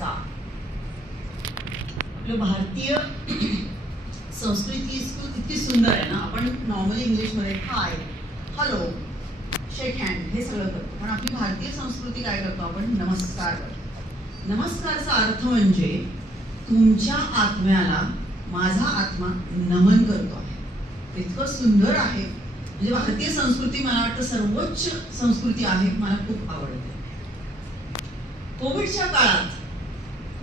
नमस्कार आपलं भारतीय संस्कृती इतकी सुंदर आहे ना आपण नॉर्मली इंग्लिशमध्ये हाय हॅलो शेक हँड हे सगळं करतो. पण आपली भारतीय संस्कृती काय करतो आपण? नमस्कार करतो. नमस्कारचा अर्थ म्हणजे तुमच्या आत्म्याला माझा आत्मा नमन करतो आहे. इतकं सुंदर आहे. म्हणजे भारतीय संस्कृती मला वाटतं सर्वोच्च संस्कृती आहे मला खूप आवडते. कोविडच्या काळात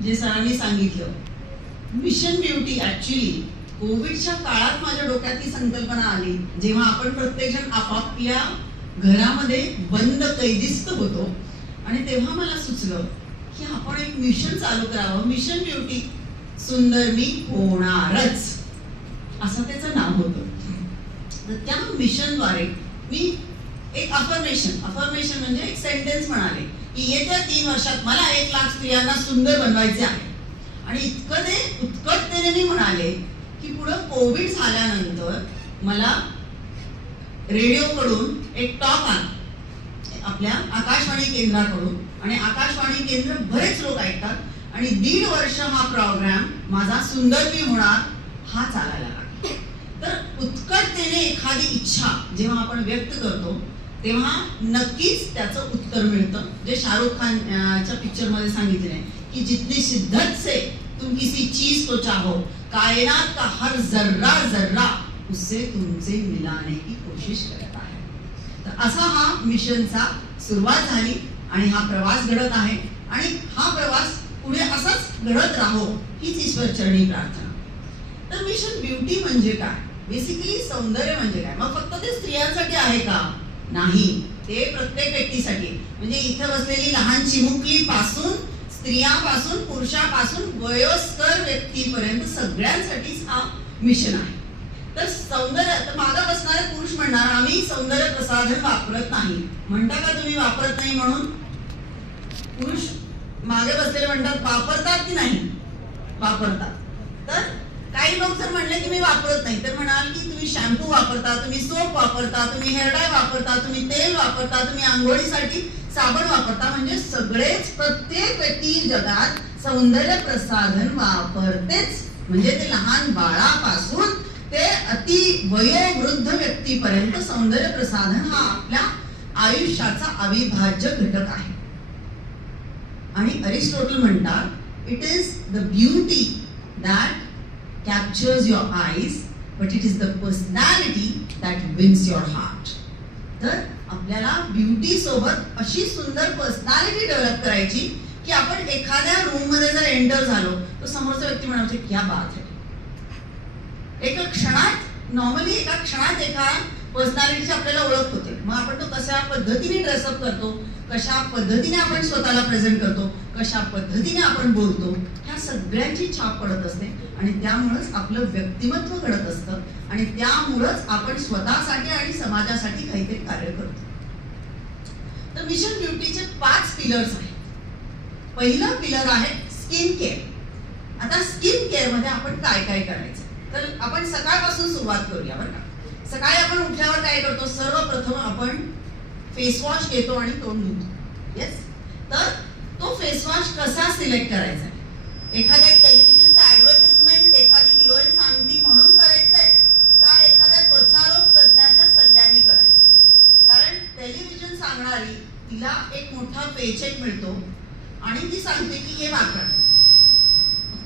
जे सरांनी सांगितलं. मिशन ब्युटी ऍक्च्युली कोविडच्या काळात माझ्या डोक्यात ही संकल्पना आली. जेव्हा आपण प्रत्येकजण आपापल्या घरामध्ये बंद कैदिस्त होतो आणि तेव्हा मला सुचलं की आपण एक मिशन चालू करावं. मिशन ब्युटी सुंदर मी होणारच. असं त्याचं नाव होतं. तर त्या मिशनद्वारे मी एक अफर्मेशन अफर्मेशन म्हणजे एक सेंटेन्स म्हणाले. की येत्या तीन वर्षात मला एक लाख स्त्रियांना सुंदर बनवायचे आहे. आणि इतकं ते उत्कटतेने मी म्हणाले की पुढं कोविड झाल्यानंतर मला रेडिओकडून एक टॉक आला. आपल्या आकाशवाणी केंद्राकडून. आणि आकाशवाणी केंद्र बरेच लोक ऐकतात. आणि दीड वर्ष हा प्रोग्राम माझा सुंदर मी होणार हा चालायला लागला. तर उत्कटतेने एखादी इच्छा जेव्हा आपण व्यक्त करतो तेव्हा नक्कीच त्याचं उत्तर मिळतं. जे शाहरुख खान च्या पिक्चरमध्ये सांगितले आहे की जितनी शिद्दत से तुम किसी चीज को चाहो कायनात का हर जर्रा जर्रा उससे तुमसे मिलाने की कोशिश करत आहे. तर असा हा मिशनचा सुरुवात झाली आणि हा प्रवास घडत आहे. आणि हा प्रवास पुढे असाच घडत राहो हीच ईश्वर चरणी प्रार्थना. तर मिशन ब्युटी म्हणजे काय? बेसिकली सौंदर्य म्हणजे काय? मग फक्त ते स्त्रियांसाठी आहे का? नाही. ते प्रत्येक व्यक्तीसाठी. म्हणजे इथं बसलेली लहान चिमुकली पासून स्त्रियापासून पुरुषापासून वयस्कर व्यक्तीपर्यंत सगळ्यांसाठीच हा मिशन आहे. तर सौंदर्य तर बसणारे पुरुष म्हणणार आम्ही सौंदर्य प्रसाधन वापरत नाही. म्हणता का तुम्ही वापरत नाही म्हणून? पुरुष मागे बसलेले म्हणतात वापरतात की नाही? वापरतात. तर लोक जर म्हणले की मी वापरत नाही. तर म्हणाल की तुम्ही शॅम्पू वापरता तुम्ही सोप वापरता तुम्ही हेअरडाय वापरता तुम्ही तेल वापरता तुम्ही आंघोळीसाठी साबण वापरता म्हणजे सगळेच प्रत्येक व्यक्ती जगात सौंदर्य प्रसाधन वापरतेच. म्हणजे ते लहान बाळापासून ते अति वयोवृद्ध व्यक्तीपर्यंत सौंदर्य प्रसाधन हा आपल्या आयुष्याचा अविभाज्य घटक आहे. आणि अरिस्टोटल म्हणतात it is the beauty that captures your eyes, but it is the personality that wins your heart तर आपल्याला ब्युटी सोबत अशी सुंदर पर्सनॅलिटी डेव्हलप करायची की आपण एखाद्या रूममध्ये जर एंटर झालो तर समोरचा व्यक्ती म्हणायचे क्या बात आहे एका क्षणात नॉर्मली एका क्षणात एका पर्सनॅलिटीची आपल्याला ओळख होते. मग आपण तो कशा पद्धतीने ड्रेसअप करतो कशा पद्धतीने आपण स्वतःला प्रेझेंट करतो कशा पद्धतीने आपण बोलतो ह्या सगळ्यांची छाप पडत असते आणि त्यामुळंच आपलं व्यक्तिमत्व घडत असतं आणि त्यामुळंच आपण स्वतःसाठी आणि समाजासाठी काहीतरी कार्य करतो. तर मिशन ब्युटीचे पाच पिलर्स आहेत. पहिलं पिलर आहे स्किन केअर आता स्किन केअरमध्ये आपण काय काय करायचं? तर आपण सकाळपासून सुरुवात करूया बरं का. सकाळी आपण उठल्यावर काय करतो? सर्वप्रथम आपण फेस वॉश घेतो आणि तोंड धुतो येस तर फेसवॉश फेस वॉश कसा सिलेक्ट करायचा? एखाद्या टेलिव्हिजनचा ऍडव्हर्टिजमेंट एखादी हिरोईन सांगती म्हणून करायचंय का एखाद्या त्वचारोग तज्ञाच्या सल्ल्याने करायचं? कारण टेलिव्हिजन सांगणारी तिला एक मोठा पेचेक मिळतो आणि ती सांगते की हे वापरा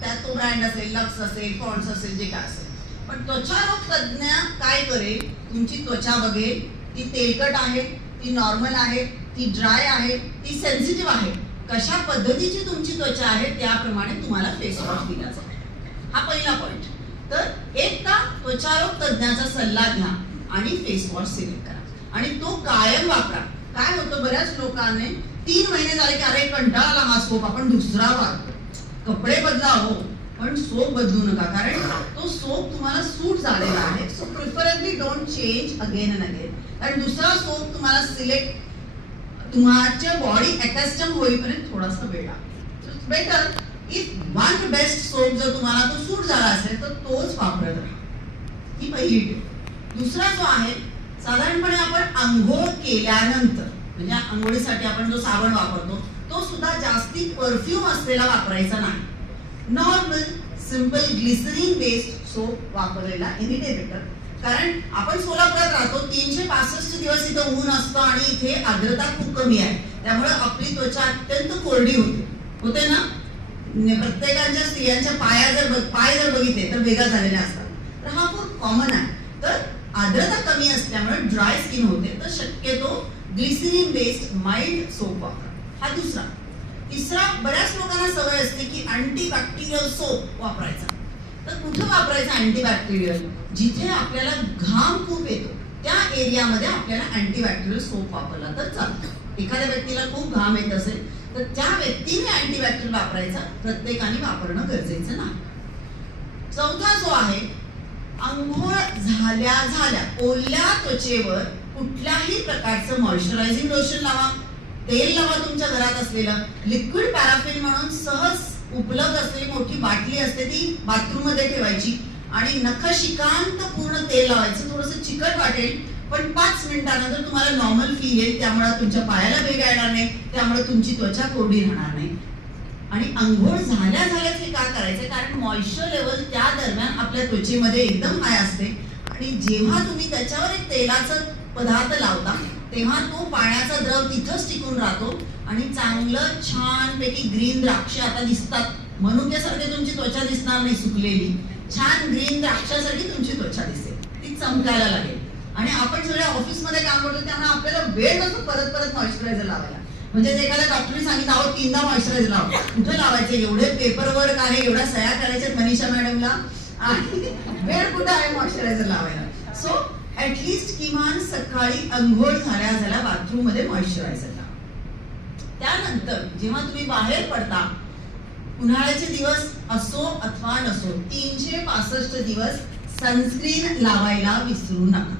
त्यात तो ब्रँड असेल लक्स असेल पॉन्ड्स असेल जे काय असेल. पण त्वचारोग तज्ञ काय करेल? तुमची त्वचा बघेल ती तेलकट आहे ती नॉर्मल आहे ती ड्राय आहे ती सेन्सिटिव्ह आहे. कशा पद्धतीची तुमची त्वचा आहे त्याप्रमाणे तुम्हाला फेस वॉश दिला जाईल हा पहिला पॉईंट तर एक त्वचारोग तज्ञाचा सल्ला घ्या आणि फेस वॉश सिलेक्ट करा. आणि तो कायम वापरा. काय होतं बऱ्याच लोकांनी तीन महिने झाले की अरे कंटाळाला हा सोप आपण दुसरा वापरतो कपडे बदला हो पण सोप बदलू नका. कारण तो सोप तुम्हाला सूट झालेला आहे. So preferably don't change again and again कारण दुसरा सोप तुम्हाला सिलेक्ट तुमच्या बॉडी अकॅस्टम होईपर्यंत थोडासा वेळ लागतो. Better if one best soap जर तुम्हाला तो सूट झाला असेल तर तोच वापरत राहा. ही पहिली टीप दुसरा जो आहे साधारणपणे आपण आंघोळ केल्यानंतर म्हणजे आंघोळीसाठी आपण जो साबण वापरतो तो सुद्धा जास्ती परफ्यूम असलेला वापरायचा नाही. Normal simple glycerine based soap वापरलेला एनी डे बेटर कारण आपण सोलापुरात राहतो तीनशे पासष्ट दिवस इथं ऊन असतं आणि इथे आर्द्रता खूप कमी आहे. त्यामुळे आपली त्वचा अत्यंत कोरडी होते. होते ना? म्हणजे प्रत्येकांच्या प्रत्येकाच्या स्त्रियांच्या पाया जर पाय जर बघितले तर वेगळा झालेल्या असतात. तर हा खूप कॉमन आहे. तर आर्द्रता कमी असल्यामुळे ड्राय स्किन होते. तर शक्यतो ग्लिसरीन बेस्ड माइल्ड सोप वापरा. हा दुसरा. तिसरा बऱ्याच लोकांना सवय असते की अँटीबॅक्टेरियल सोप वापरायचा. तर कुठं वापरायचं अँटीबॅक्टेरियल जिथे आपल्याला घाम खूप येतो त्या एरियामध्ये आपल्याला अँटीबॅक्टेरियल सोप वापरला तर चालतं. एखाद्या व्यक्तीला खूप घाम येत असेल तर त्या व्यक्तीने अँटीबॅक्टेरियल वापरायचा प्रत्येकाने वापरणं गरजेचं नाही. चौथा जो आहे आंघोळ झाल्या झाल्या ओल्या त्वचेवर कुठल्याही प्रकारचं मॉइश्चरायझिंग लोशन लावा. तेल लावा तुमच्या घरात असलेलं. लिक्विड पॅराफिन म्हणून सहज उपलब्ध असलेली मोठी बाटली असते ती बाथरूममध्ये ठेवायची. आणि नखशिकांत पूर्ण तेल लावायचं थोडंसं चिकट वाटेल पण पाच मिनिटानंतर तुम्हाला नॉर्मल फील येईल. त्यामुळे तुमच्या पायाला वेग येणार नाही त्यामुळे तुमची त्वचा कोरडी राहणार नाही. आणि अंघोळ झाल्या झाल्याच हे का करायचं? कारण मॉइश्चर लेवल त्या दरम्यान आपल्या त्वचेमध्ये एकदम हाय असते. आणि जेव्हा तुम्ही त्याच्यावर एक तेलाचा पदार्थ लावता तेव्हा तो पाण्याचा द्रव तिथंच टिकून राहतो. आणि चांगलं छान पैकी ग्रीन द्राक्ष आता दिसतात. मनुक्यासारखे तुमची त्वचा दिसणार नाही सुकलेली. छान ग्रीन द्राक्षासारखी तुमची त्वचा दिसेल. ती चमकायला लागेल. आणि आपण सगळ्या ऑफिसमध्ये काम करतो त्यामुळे आपल्याला वेळ नसतो परत परत मॉइश्चरायझर लावायला. म्हणजे एखाद्या डॉक्टरने सांगितलं आहोत तीनदा मॉइश्चरायझर लाव. कुठे लावायचे? एवढे पेपर वर्क आहे एवढ्या सह्या करायचे मनीषा मॅडमला. आणि वेळ कुठे आहे मॉइश्चरायझर लावायला? सो ऍटलिस्ट किमान सकाळी अंघोळ झाल्या झाल्या बाथरूममध्ये मॉइश्चरायझर लावा त्यानंतर जेव्हा तुम्ही बाहेर पडता उन्हाळ्याचे दिवस असो अथवा नसो तीनशे पासष्ट दिवस सनस्क्रीन लावायला विसरू नका.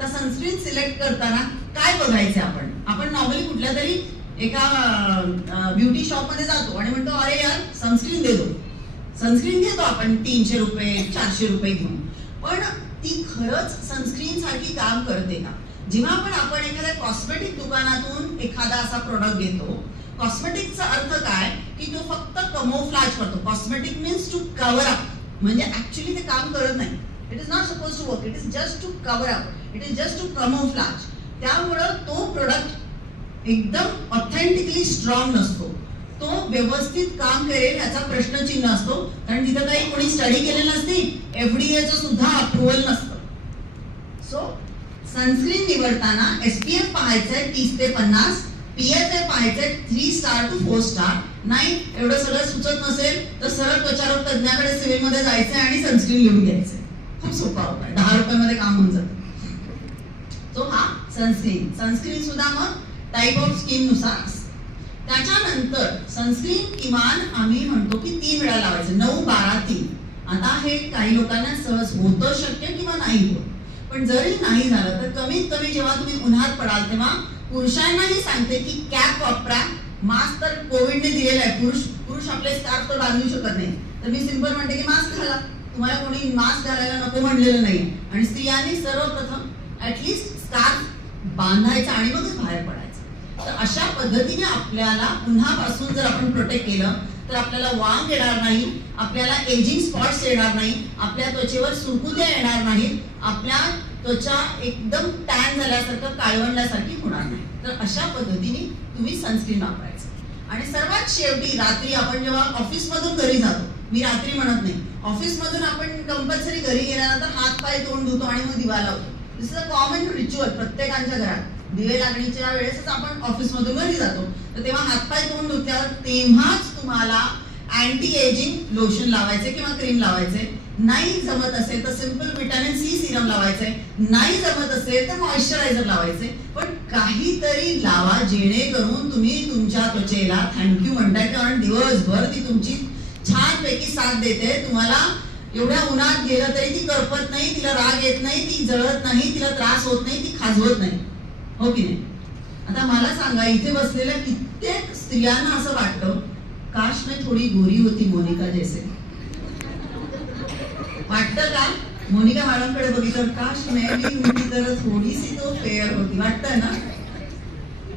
तर सनस्क्रीन सिलेक्ट करताना काय बघायचे आपण? आपण नॉर्मली कुठल्या तरी एका ब्युटी शॉपमध्ये जातो आणि म्हणतो अरे यार सनस्क्रीन दे दो. सनस्क्रीन घेतो आपण तीनशे रुपये चारशे रुपये घेऊन. पण ती खरंच सनस्क्रीन सारखी काम करते का? जेव्हा पण आपण एखाद्या कॉस्मेटिक दुकानातून एखादा असा प्रोडक्ट घेतो कॉस्मेटिकचा अर्थ काय? की तो फक्त कमोफ्लाज करतो. Cosmetic means to cover up म्हणजे ऍक्च्युली ते काम करत नाही. It is not suppose to work it is just to cover up it is just to camouflage त्यामुळं तो प्रोडक्ट एकदम ऑथेंटिकली स्ट्रॉंग नसतो. तो व्यवस्थित काम करेल याचा प्रश्नचिन्ह असतो. कारण तिथं काही कोणी स्टडी केलेलं नसते. एफडीएचं सुद्धा अप्रुव्हल नसतं. सो सनस्क्रीन निवडताना एसपीएफ पाहायचंय तीस ते पन्नास PF A पाहायचंय three star to four star नाही एवढं सगळं सुचत नसेल तर सरळ त्वचारोग तज्ञाकडे सेवेमध्ये मध्ये जायचंय आणि सनस्क्रीन लिहून घ्यायचंय. खूप सोपा उपाय. दहा रुपयामध्ये काम होऊन जातं. तो हा सनस्क्रीन सनस्क्रीन सुद्धा मग टाईप ऑफ स्किननुसार त्याच्यानंतर सनस्क्रीन किमान आम्ही म्हणतो की तीन वेळा लावायचं. नऊ बारा तीन. आता हे काही लोकांना सहज होतं शक्य किंवा नाही होत. पण जरी नाही झालं तर कमीत कमी जेव्हा तुम्ही उन्हात पडाल तेव्हा पुरुषांनाही सांगते की कॅप वापरा. मास्क तर कोविडने दिलेला आहे. पुरुष पुरुष आपले स्कार्फ तर बांधू शकत नाही. तर मी सिंपल म्हणते की मास्क घाला. तुम्हाला कोणी मास्क घालायला नको म्हणलेलं नाही. आणि स्त्रियांनी सर्वप्रथम ऍटलिस्ट स्कार्फ बांधायचा आणि मगच बाहेर पडायचं. तर अशा पद्धतीने आपल्याला उन्हापासून जर आपण प्रोटेक्ट केलं तर आपल्याला वांग येणार नाही. आपल्याला एजिंग स्पॉट्स येणार नाही. आपल्या त्वचेवर सुरकुत्या येणार नाहीत. आपल्या त्वचा एकदम टॅन झाल्यासारखं काळवंडल्यासारखी होणार नाही. तर अशा पद्धतीने तुम्ही सनस्क्रीन वापरायचं. आणि सर्वात शेवटी रात्री आपण जेव्हा ऑफिसमधून घरी जातो मी रात्री म्हणत नाही ऑफिसमधून आपण कंपल्सरी घरी गेल्यानंतर हात पाय तोंड धुतो आणि मग दिवा लावतो. This is a common ritual प्रत्येकांच्या घरात. दिवे लागणीच्या वेळेसच आपण ऑफिसमधून घरी जातो. तर तेव्हा हातपाय तोंड धुतल्यावर तेव्हाच तुम्हाला अँटी एजिंग लोशन लावायचे किंवा क्रीम लावायचे. नाही जमत असेल तर सिंपल विटॅमिन सी सिरम लावायचे. नाही जमत असेल तर मॉइश्चरायझर लावायचे. पण काहीतरी लावा जेणेकरून तुम्ही तुमच्या त्वचेला थँक्यू म्हणताय कारण दिवसभर ती तुमची छानपैकी साथ देते. तुम्हाला एवढ्या उन्हात गेलं तरी ती करपत नाही तिला राग येत नाही ती जळत नाही तिला त्रास होत नाही ती खाजवत नाही. हो की नाही? आता मला सांगा इथे बसलेल्या कित्येक स्त्रियांना असं वाटतं काश मी थोडी गोरी होती मोनिका जैसे। वाटतं का? मोनिका मॅडमकडे बघितलं काश मी होती तर थोडीशी तो फेअर होती. वाटतं ना?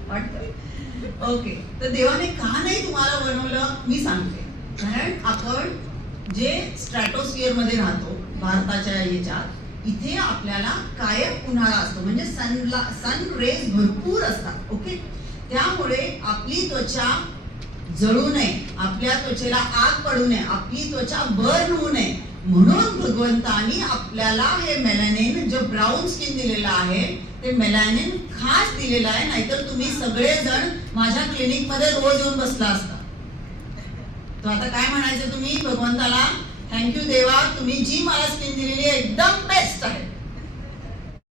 वाटत. ओके तर देवाने का नाही तुम्हाला बनवलं? मी सांगते. कारण आपण जे स्ट्रॅटोस्फिअरमध्ये राहतो भारताच्या याच्यात इथे आपल्याला कायम उन्हाळा असतो. म्हणजे सनला सन रेज भरपूर असतात. ओके त्यामुळे आपली त्वचा जळू नये आपल्या त्वचेला आग पडू नये आपली त्वचा बर्न होऊ नये. म्हणून भगवंतानी आपल्याला हे मेलॅनिन जो ब्राऊन स्किन दिलेलं आहे ते मेलॅनिन खास दिलेलं आहे नाहीतर तुम्ही सगळेजण माझ्या क्लिनिकमध्ये रोज येऊन बसला असता. तर आता काय म्हणायचं तुम्ही? भगवंताला थँक्यू देवा तुम्ही जी मला स्किन दिलेली आहे एकदम बेस्ट आहे.